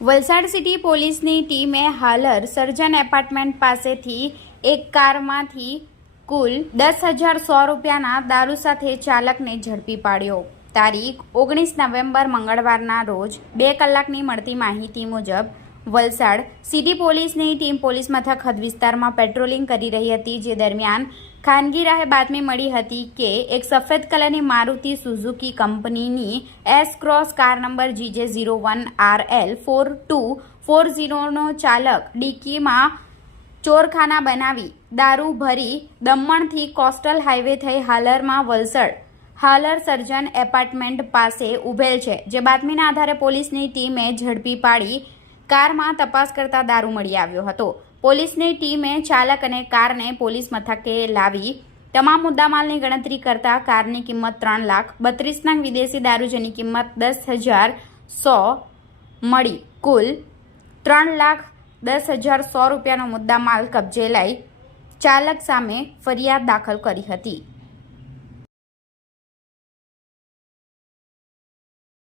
Valsad city પોલીસની ટીમે હાલર સર્જન apartment પાસેથી એક કારમાંથી કુલ 10,100 રૂપિયાના દારૂ સાથે ચાલકને ઝડપી પાડ્યો। તારીખ 19 નવેમ્બર મંગળવારના રોજ 2 કલાકની મળતી માહિતી મુજબ વલસાડ સિટી પોલીસની ટીમ પોલીસ મથક હદ વિસ્તારમાં પેટ્રોલિંગ કરી રહી હતી, જે દરમિયાન ખાનગી રાહે બાતમી મળી હતી કે એક સફેદ કલરની મારુતિ સુઝુકી કંપનીની એસ ક્રોસ કાર નંબર GJ01RL4240નો ચાલક ડિક્કીમાં ચોરખાના બનાવી દારૂ ભરી દમણથી કોસ્ટલ હાઈવે થઈ હાલરમાં હાલર સર્જન એપાર્ટમેન્ટ પાસે ઉભેલ છે, જે બાતમીના આધારે પોલીસની ટીમે ઝડપી પાડી કારમાં તપાસ કરતા દારૂ મળી આવ્યો હતો। પોલીસની ટીમે ચાલક અને કારને પોલીસ મથકે લાવી તમામ મુદ્દામાલની ગણતરી કરતા કારની કિંમત 3,32,00,000 નંગ વિદેશી દારૂ, જેની કિંમત 10,100 મળી કુલ 3,10,100 રૂપિયાનો મુદ્દામાલ કબજે લઈ ચાલક સામે ફરિયાદ દાખલ કરી હતી।